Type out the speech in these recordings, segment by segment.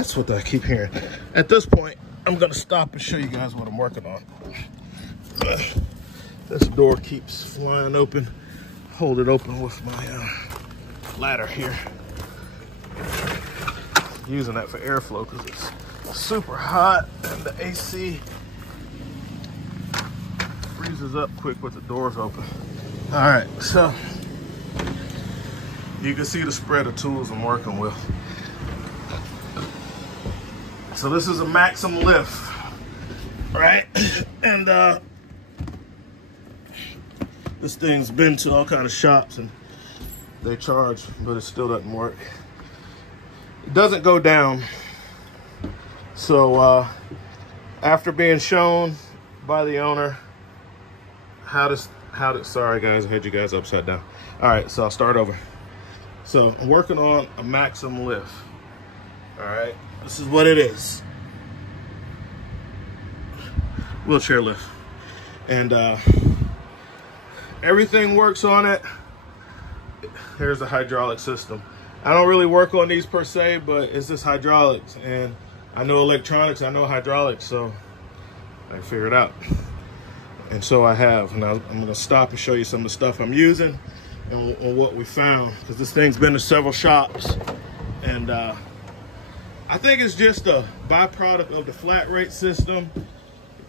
That's what I keep hearing. At this point, I'm gonna stop and show you guys what I'm working on. This door keeps flying open. Hold it open with my ladder here. Using that for airflow because it's super hot and the AC freezes up quick with the doors open. All right, so you can see the spread of tools I'm working with. So this is a Maxon lift, right? And this thing's been to all kind of shops and they charge, but it still doesn't work. It doesn't go down. So after being shown by the owner how to, sorry guys, I had you guys upside down. All right, so I'll start over. So I'm working on a Maxon lift. All right, this is what it is. Wheelchair lift. And everything works on it. Here's the hydraulic system. I don't really work on these per se, but it's just hydraulics. And I know electronics, I know hydraulics, so I figured it out. And so I have. And I'm gonna stop and show you some of the stuff I'm using and what we found, because this thing's been to several shops. And I think it's just a byproduct of the flat rate system.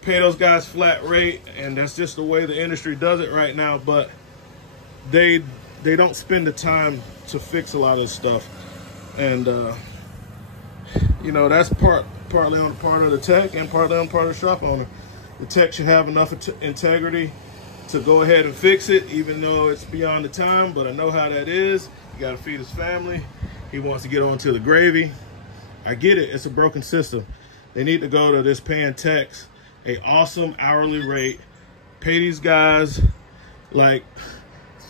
Pay those guys flat rate, and that's just the way the industry does it right now. But they don't spend the time to fix a lot of this stuff, and you know, that's partly on the part of the tech and partly on the part of the shop owner. The tech should have enough integrity to go ahead and fix it, even though it's beyond the time. But I know how that is. You got to feed his family. He wants to get on to the gravy. I get it. It's a broken system. They need to go to this paying techs a awesome hourly rate, pay these guys like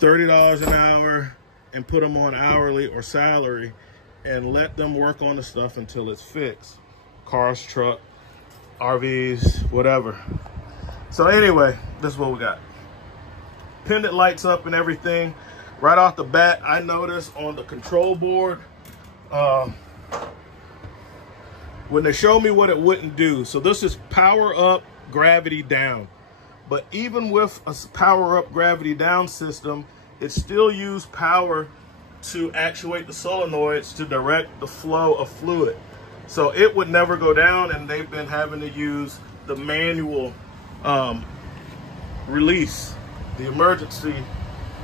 $30 an hour and put them on hourly or salary and let them work on the stuff until it's fixed. Cars, truck, RVs, whatever. So anyway, this is what we got. Pendant lights up and everything. Right off the bat, I noticed on the control board, when they showed me what it wouldn't do. So this is power up, gravity down. But even with a power up, gravity down system, it still used power to actuate the solenoids to direct the flow of fluid. So it would never go down, and they've been having to use the manual release, the emergency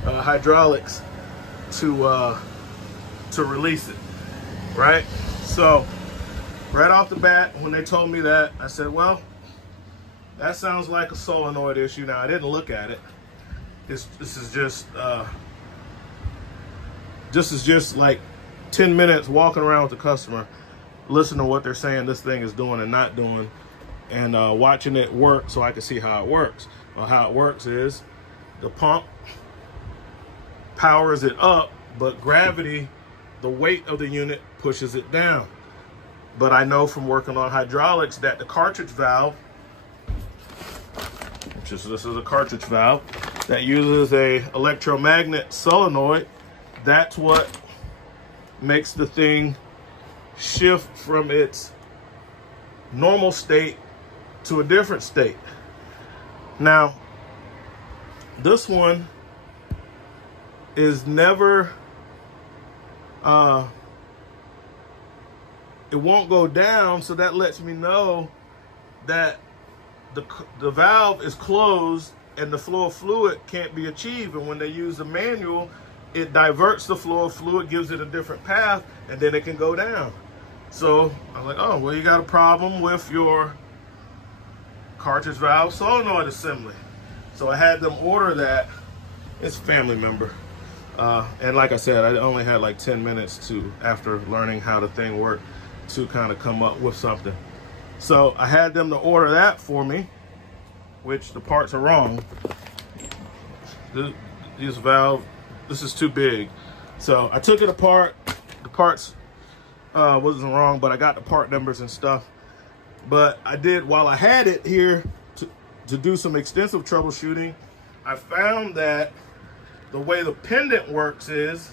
hydraulics to release it, right? So right off the bat, when they told me that, I said, well, that sounds like a solenoid issue. Now, I didn't look at it. This is just like 10 minutes walking around with the customer, listening to what they're saying this thing is doing and not doing, and watching it work so I can see how it works. Well, how it works is the pump powers it up, but gravity, the weight of the unit, pushes it down. But I know from working on hydraulics that the cartridge valve, this is a cartridge valve that uses a electromagnet solenoid. That's what makes the thing shift from its normal state to a different state. Now, this one is never, it won't go down, so that lets me know that the valve is closed and the flow of fluid can't be achieved. And when they use the manual, it diverts the flow of fluid, gives it a different path, and then it can go down. So I'm like, oh, well, you got a problem with your cartridge valve solenoid assembly. So I had them order that. It's a family member. And like I said, I only had like 10 minutes after learning how the thing worked, to kind of come up with something. So I had them to order that for me, which the parts are wrong. This valve, this is too big. So I took it apart. The parts wasn't wrong, but I got the part numbers and stuff. But I did, while I had it here to do some extensive troubleshooting, I found that the way the pendant works is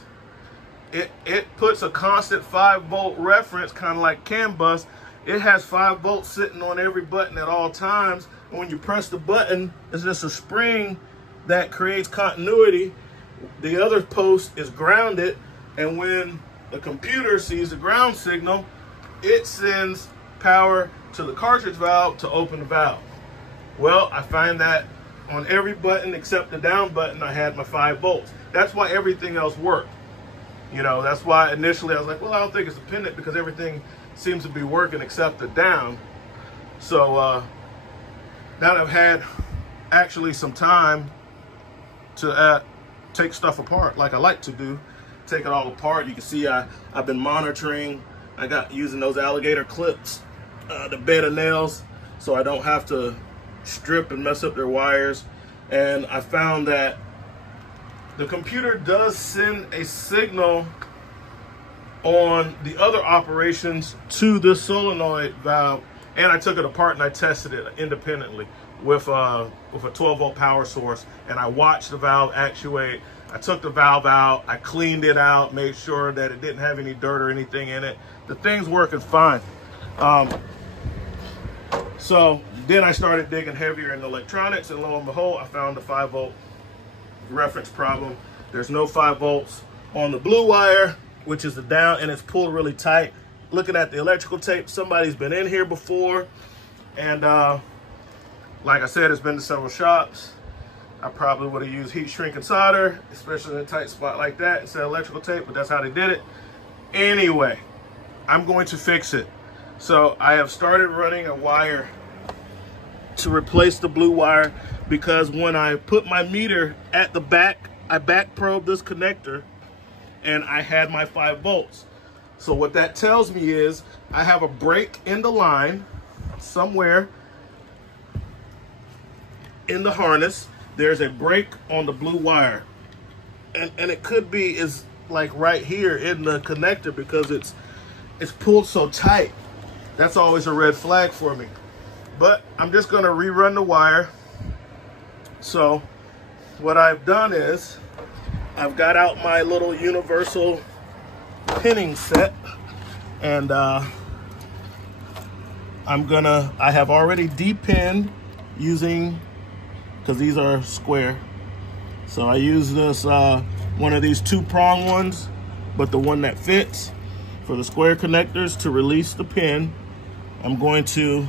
it puts a constant 5-volt reference, kind of like CAN bus. It has 5 volts sitting on every button at all times. And when you press the button, it's just a spring that creates continuity. The other post is grounded, and when the computer sees the ground signal, it sends power to the cartridge valve to open the valve. Well, I find that on every button except the down button, I had my 5 volts. That's why everything else worked. You know, that's why initially I was like, well, I don't think it's dependent because everything seems to be working except the down. So now that I've had actually some time to take stuff apart like I like to do, take it all apart. You can see I've been monitoring. I got using those alligator clips, the bed of nails, so I don't have to strip and mess up their wires. And I found that the computer does send a signal on the other operations to this solenoid valve, and I took it apart and I tested it independently with a 12-volt power source, and I watched the valve actuate. I took the valve out, I cleaned it out, made sure that it didn't have any dirt or anything in it. The thing's working fine. So then I started digging heavier in the electronics, and lo and behold, I found the 5-volt reference problem. There's no 5 volts on the blue wire, which is the down, and it's pulled really tight. Looking at the electrical tape, somebody's been in here before, and like I said, it's been to several shops. I probably would have used heat shrink and solder, especially in a tight spot like that, instead of electrical tape, but that's how they did it. Anyway, I'm going to fix it. So I have started running a wire to replace the blue wire, because when I put my meter at the back, I back probed this connector and I had my 5 volts. So what that tells me is I have a break in the line somewhere in the harness. There's a break on the blue wire, and it could be is like right here in the connector, because it's pulled so tight. That's always a red flag for me. But I'm just going to rerun the wire. So what I've done is I've got out my little universal pinning set, and I have already depinned using, because these are square. So I use this one of these 2-prong ones, but the one that fits for the square connectors. To release the pin, I'm going to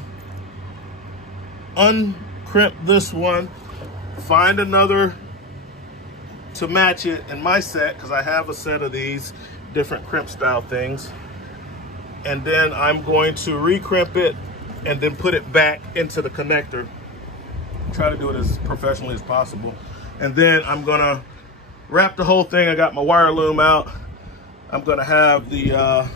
uncrimp this one, find another to match it in my set, because I have a set of these different crimp style things, and then I'm going to recrimp it and then put it back into the connector. Try to do it as professionally as possible, and then I'm gonna wrap the whole thing. I got my wire loom out. I'm gonna have the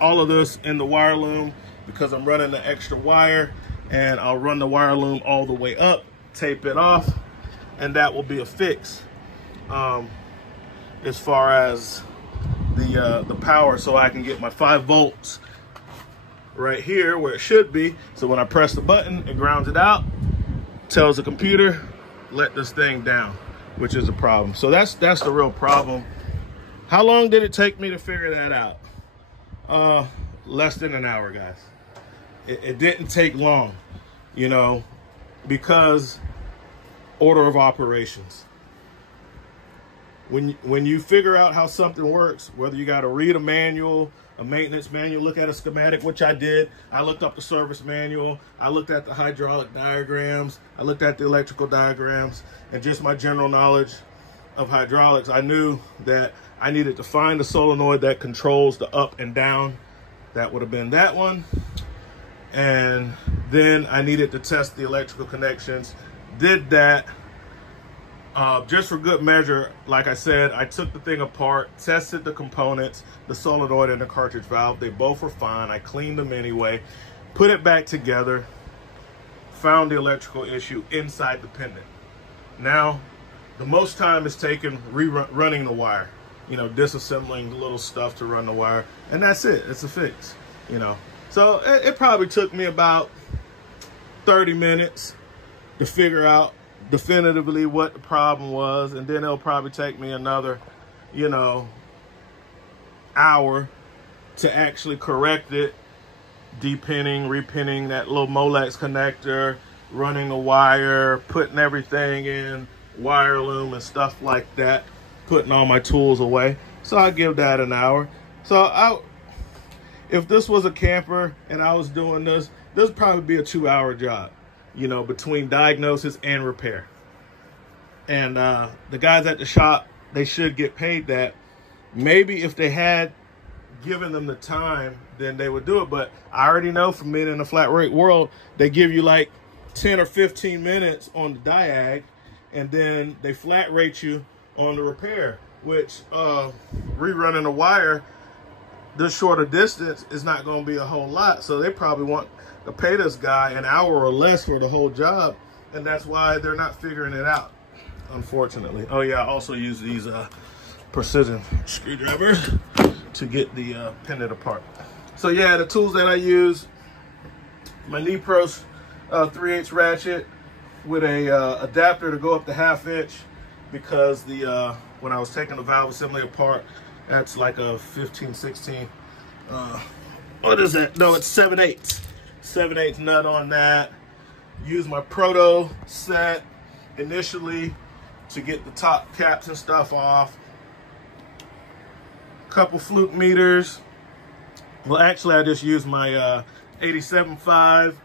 all of this in the wire loom, because I'm running the extra wire, and I'll run the wire loom all the way up, tape it off, and that will be a fix as far as the power, so I can get my 5 volts right here where it should be. So when I press the button, it grounds it out, tells the computer, let this thing down, which is a problem. So that's the real problem. How long did it take me to figure that out? Less than an hour, guys. It didn't take long, you know, because order of operations. When you figure out how something works, whether you got to read a manual, a maintenance manual, look at a schematic, which I did. I looked up the service manual. I looked at the hydraulic diagrams. I looked at the electrical diagrams, and just my general knowledge of hydraulics. I knew that I needed to find the solenoid that controls the up and down. That would have been that one. And then I needed to test the electrical connections. Did that. Just for good measure, like I said, I took the thing apart, tested the components, the solenoid and the cartridge valve. They both were fine. I cleaned them anyway, put it back together, found the electrical issue inside the pendant. Now, the most time is taken running the wire, you know, disassembling the little stuff to run the wire, and that's it. It's a fix, you know. So it probably took me about 30 minutes to figure out definitively what the problem was, and then it'll probably take me another, you know, hour to actually correct it, depinning, repinning that little Molex connector, running the wire, putting everything in wire loom and stuff like that, putting all my tools away. So I give that an hour. So if this was a camper and I was doing this would probably be a 2-hour job, you know, between diagnosis and repair. And the guys at the shop, they should get paid that. Maybe if they had given them the time, then they would do it. But I already know from being in the flat rate world, they give you like 10 or 15 minutes on the diag, and then they flat rate you on the repair, which rerunning the wire this shorter distance is not going to be a whole lot. So they probably want to pay this guy an hour or less for the whole job, and that's why they're not figuring it out, unfortunately. Oh yeah, I also use these precision screwdrivers to get the pin it apart. So yeah, the tools that I use, my Nipros 3/8 ratchet with a adapter to go up to 1/2 inch, because the when I was taking the valve assembly apart, that's like a 15/16. What is that? No, it's 7/8. 7/8 nut on that. Use my proto set initially to get the top caps and stuff off. Couple fluke meters. Well, actually, I just used my 87.5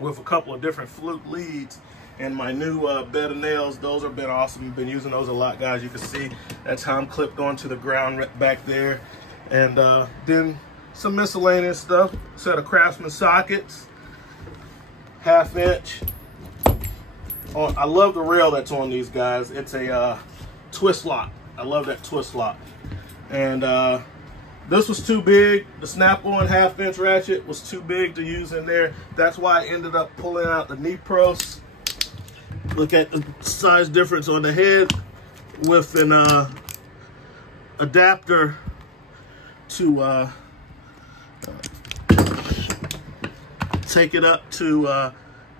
with a couple of different fluke leads, and my new bed of nails. Those have been awesome. Been using those a lot, guys. You can see that's how I'm clipped onto the ground right back there. And then some miscellaneous stuff. Set of Craftsman sockets, 1/2 inch. I love the rail that's on these guys. It's a twist lock. I love that twist lock. And this was too big. The snap-on 1/2 inch ratchet was too big to use in there. That's why I ended up pulling out the Nipros. Look at the size difference on the head with an adapter to take it up to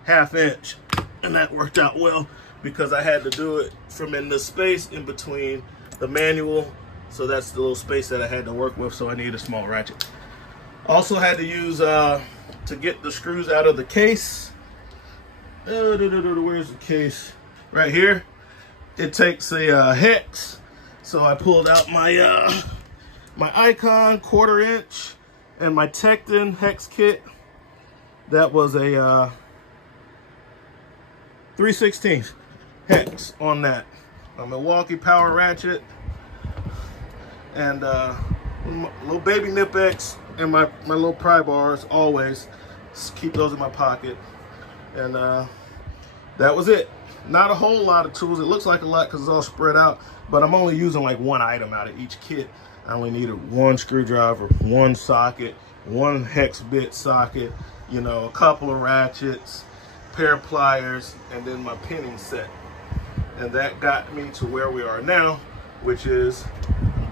1/2 inch. And that worked out well because I had to do it from in the space in between the manual. So that's the little space that I had to work with, so I need a small ratchet. Also had to use, to get the screws out of the case. Where's the case? Right here. It takes a hex. So I pulled out my my Icon 1/4 inch and my Tecton hex kit. That was a 3/16 hex on that. A Milwaukee power ratchet. And little baby Nip-X and my little pry bars, always. Just keep those in my pocket. And that was it. Not a whole lot of tools. It looks like a lot because it's all spread out, but I'm only using like one item out of each kit. I only needed one screwdriver, one socket, one hex bit socket, you know, a couple of ratchets, pair of pliers, and then my pinning set. And that got me to where we are now, which is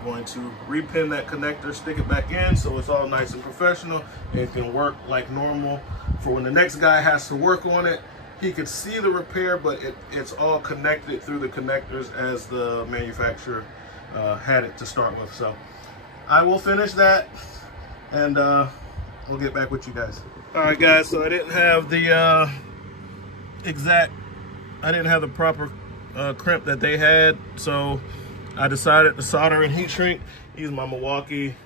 going to repin that connector, stick it back in so it's all nice and professional and it can work like normal for when the next guy has to work on it. He could see the repair, but it's all connected through the connectors as the manufacturer had it to start with. So I will finish that and we'll get back with you guys. All right, guys, so I didn't have the I didn't have the proper crimp that they had, so I decided to solder and heat shrink. Use my Milwaukee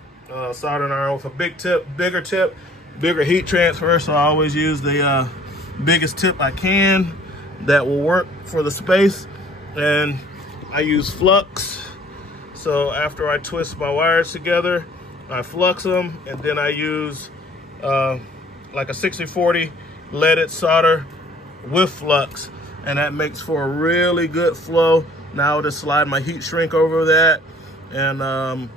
soldering iron with a bigger heat transfer. So I always use the biggest tip I can that will work for the space. And I use flux. So after I twist my wires together, I flux them, and then I use like a 60/40 leaded solder with flux, and that makes for a really good flow. Now I'll just slide my heat shrink over that and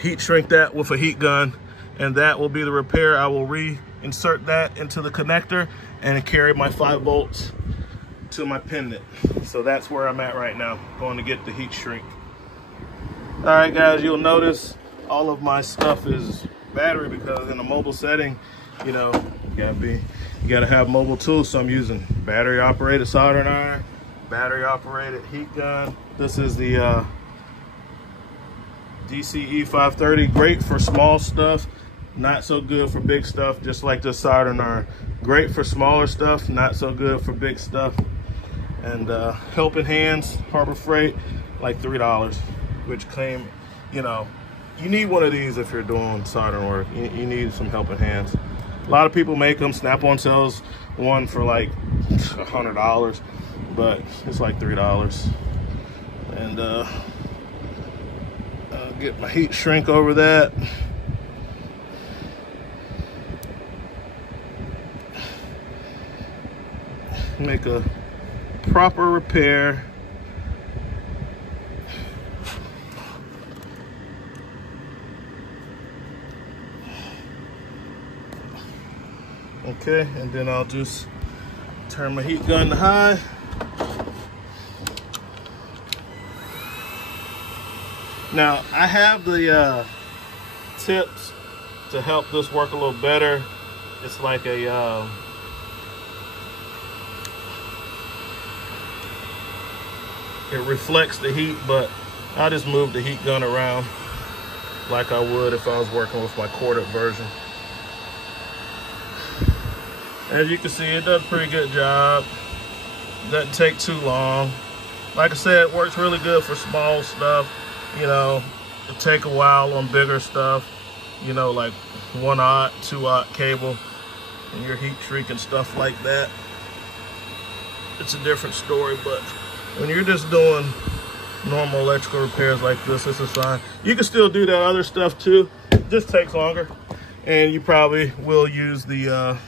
heat shrink that with a heat gun, and that will be the repair. I will reinsert that into the connector and carry my 5 volts to my pendant. So that's where I'm at right now, going to get the heat shrink. All right, guys, you'll notice all of my stuff is battery because in a mobile setting, you know, you gotta have mobile tools. So I'm using battery operated soldering iron, battery operated heat gun. This is the DCE 530, great for small stuff, not so good for big stuff, just like the soldering iron. Great for smaller stuff, not so good for big stuff. And Helping Hands, Harbor Freight, like $3, which came, you know, you need one of these if you're doing soldering work. You need some Helping Hands. A lot of people make them. Snap-on sells one for like $100, but it's like $3. And I'll get my heat shrink over that. Make a proper repair. Okay, and then I'll just turn my heat gun to high. Now, I have the tips to help this work a little better. It's like a it reflects the heat, but I'll just move the heat gun around like I would if I was working with my corded version. As you can see, it does a pretty good job. Doesn't take too long. Like I said, it works really good for small stuff. You know, it'll take a while on bigger stuff. You know, like 1/0, 2/0 cable, and your heat shrink and stuff like that. It's a different story, but when you're just doing normal electrical repairs like this is fine. You can still do that other stuff too. It just takes longer, and you probably will use the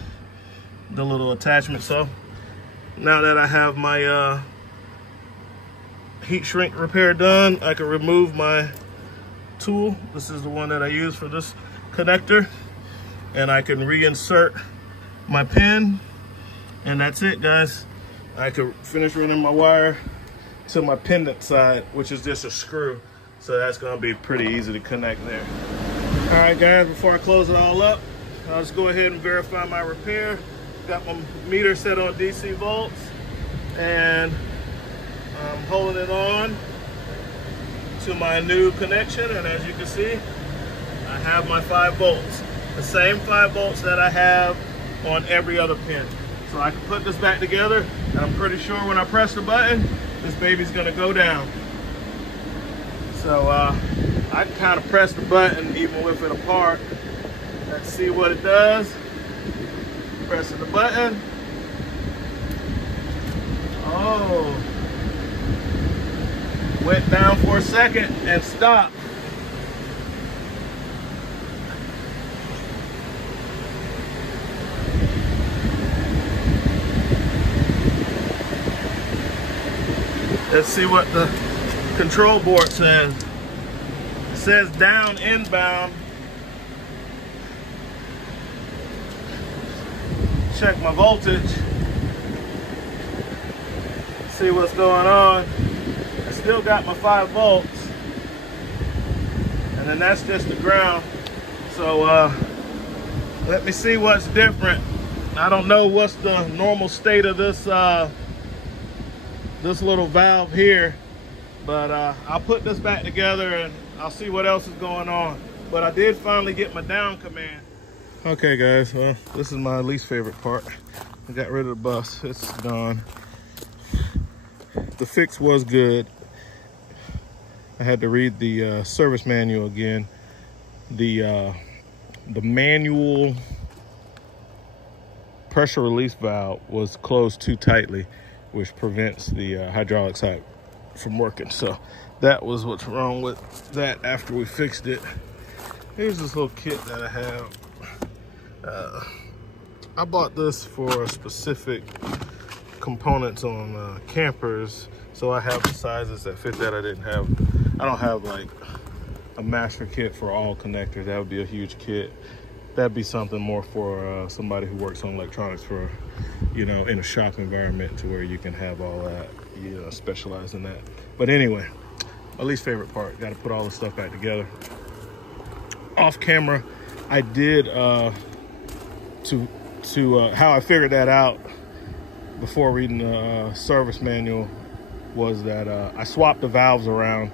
little attachment. So now that I have my heat shrink repair done, I can remove my tool. This is the one that I use for this connector, and I can reinsert my pin, and that's it, guys. I could finish running my wire to my pendant side, which is just a screw. So that's gonna be pretty easy to connect there. All right, guys, before I close it all up, I'll just go ahead and verify my repair. Got my meter set on DC volts, and I'm holding it on to my new connection. And as you can see, I have my 5 volts, the same 5 volts that I have on every other pin. So I can put this back together, and I'm pretty sure when I press the button, this baby's gonna go down. So I can kind of press the button even with it apart. Let's see what it does. Pressing the button. Oh, went down for a second and stopped. Let's see what the control board says. It says down inbound. Check my voltage. See what's going on. I still got my 5 volts. And then that's just the ground. So let me see what's different. I don't know what's the normal state of this this little valve here, but I'll put this back together and I'll see what else is going on. But I did finally get my down command. Okay, guys, well, this is my least favorite part. I got rid of the bus. It's gone. The fix was good. I had to read the service manual again. The manual pressure release valve was closed too tightly, which prevents the hydraulic side from working. So that was what's wrong with that after we fixed it. Here's this little kit that I have. I bought this for specific components on campers, so I have the sizes that fit that. I don't have like a master kit for all connectors. That would be a huge kit. That'd be something more for somebody who works on electronics for, you know, in a shop environment, to where you can have all that, you know, specialize in that. But anyway, my least favorite part, got to put all the stuff back together. Off camera, I did how I figured that out before reading the service manual was that I swapped the valves around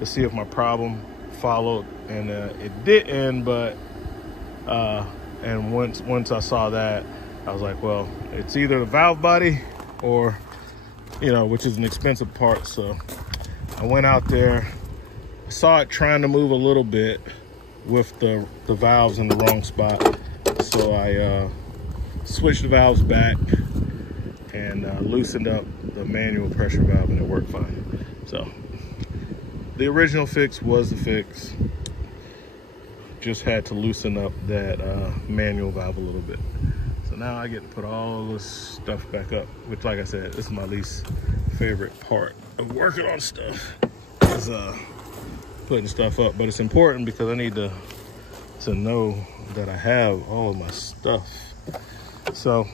to see if my problem followed, and it didn't. But and once I saw that, I was like, well, it's either the valve body or, you know, which is an expensive part. So I went out there, saw it trying to move a little bit with the valves in the wrong spot. So I switched the valves back and loosened up the manual pressure valve, and it worked fine. So the original fix was the fix. Just had to loosen up that manual valve a little bit. So now I get to put all this stuff back up, which, like I said, this is my least favorite part of working on stuff, is putting stuff up. But it's important because I need to know that I have all of my stuff. So,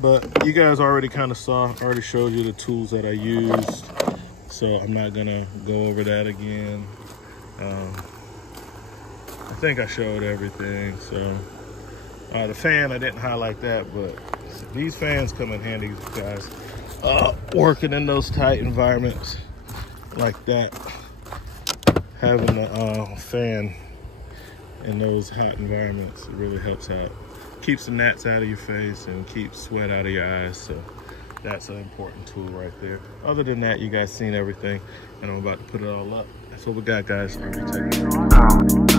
but you guys already kind of saw, already showed you the tools that I used, so I'm not gonna go over that again. I think I showed everything. So the fan, I didn't highlight that, but these fans come in handy, guys. Working in those tight environments like that, having a fan in those hot environments, it really helps out. Keeps the gnats out of your face and keeps sweat out of your eyes. So that's an important tool right there. Other than that, you guys seen everything, and I'm about to put it all up. That's what we got, guys. I'll be taking it.